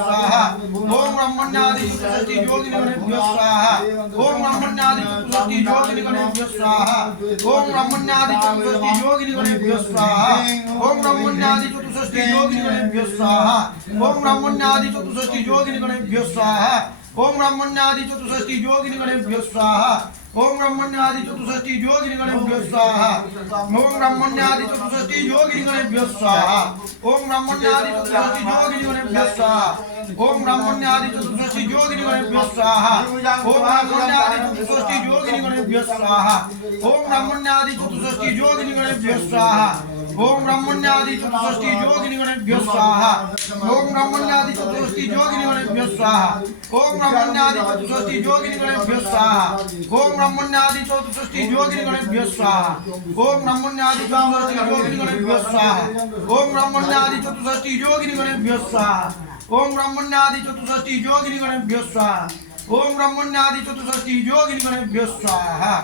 स्वाहा ओम ब्रह्मण्यादि चतुष्षष्टि योगिनि गणेभ्यो स्वाहा ओम ब्रह्मण्यादि चतुष्षष्टि योगिनि गणेभ्यो स्वाहा ओम ब्रह्मण्यादि चतुष्षष्टि योगिनि गणेभ्यो स्वाहा ओम ब्रह्मण्यादि चतुष्षष्टि योगिनि गणेभ्यो स्वाहा ओम ब्रह्मण्यादि चतुष्षष्टि योगिनि गणेभ्यो स्वाहा ओम ब्रह्मण्यादि चतुष्षष्टि योगिनि गणेभ्यो स्वाहा ओम ब्रह्मण्यादि चतुष्षष्टि योगिनि गणेभ्यो स्वाहा ओम ब्रह्मण्यादि चतुष्षष्टि योगिनि गणेभ्यो स्वाहा ओम ब्रह्मण्यादि चतुष्षष्टि योगिनि गणेभ्यो स्वाहा ओम ब्रह्मण्यादि चतुष्षष्टि योगिनि गणेभ्यो स्वाहा ओम ब्रह्मण्यादि चतुष्षष्टि योगिनि गणेभ्यो स्वाहा ओम ब्रह्मण्यादि चतुष्षष्टि योगिनि गणेभ्यो स्वाहा ओम ब्रह्मण्यादि चतुष्षष्टि योगिनि गणेभ्यो स्वाहा ओम ब्रह्मण्यादि चतुष्षष्टि योगिनि गणेभ्यो स्वाहा ओम ब्रह्मण्यादि चतुष्षष्टि योगिनि गणेभ्यो स्वाहा ओम ब्रह्मण्यादि चतुष्षष्टि योगिनि गणेभ्यो स्वाहा ओम ब्रह्मण्यादि चतुष्षष्टि योगिनि गणेभ्यो स्वाहा ओम ब्रह्मण्यादि चतुष्षष्टि योगिनि गणेभ्यो स्वाहा ओम ब्रह्मण्यादि चतुष्षष्टि योगिनि गणेभ्यो स्वाहा ओम ब्रह्मण्यादि चतुष्षष्टि योगिनि गणेभ्यो स्वाहा।